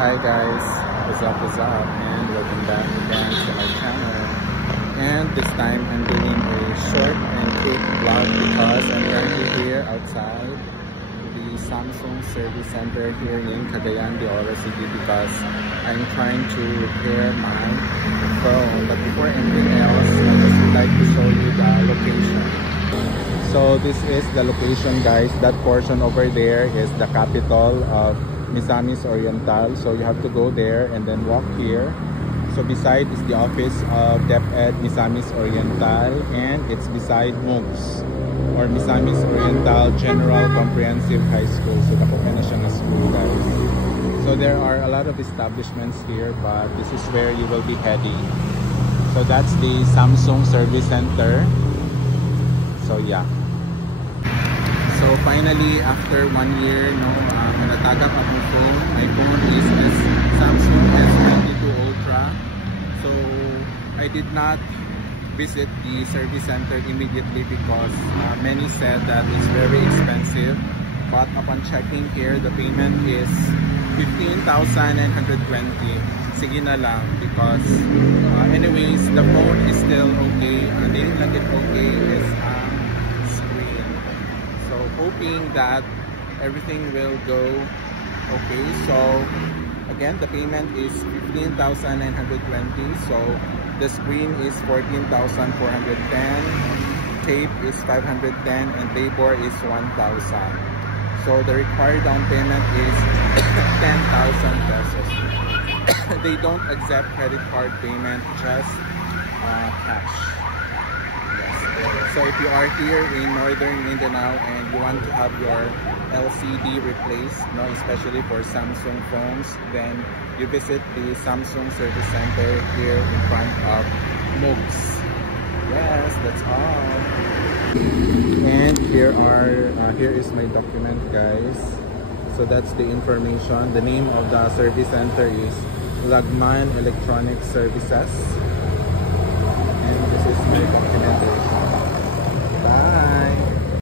Hi guys, what's up, and welcome back again to my channel. And this time I'm doing a short and quick vlog because I'm currently here outside the Samsung Service Center here in Cagayan de Oro City because I'm trying to repair my phone. But before anything else, I just would like to show you the location. So this is the location, guys. That portion over there is the capital of Misamis Oriental, so you have to go there and then walk here. So beside is the office of DepEd Misamis Oriental, and it's beside MOOCS or Misamis Oriental General Comprehensive High School. So the national school, guys. So there are a lot of establishments here, but this is where you will be heading. So that's the Samsung Service Center. So yeah. So finally, after 1 year, natagap ako phone. My phone is Samsung S22 Ultra. So I did not visit the service center immediately because many said that it's very expensive. But upon checking here, the payment is 15,920. Sige na lang because anyways, the phone is still okay. They didn't like it okay is screen. So hoping that everything will go okay. So again, the payment is 15,920. So the screen is 14,410, tape is 510, and labor is 1,000. So the required down payment is 10,000 pesos. They don't accept credit card payment, just cash. So if you are here in Northern Mindanao and you want to have your LCD replaced, especially for Samsung phones, then you visit the Samsung Service Center here in front of MOOCS. Yes, that's all. And here is my document, guys. So that's the information. The name of the service center is Lagman Electronic Services. And this is my documentation. Bye.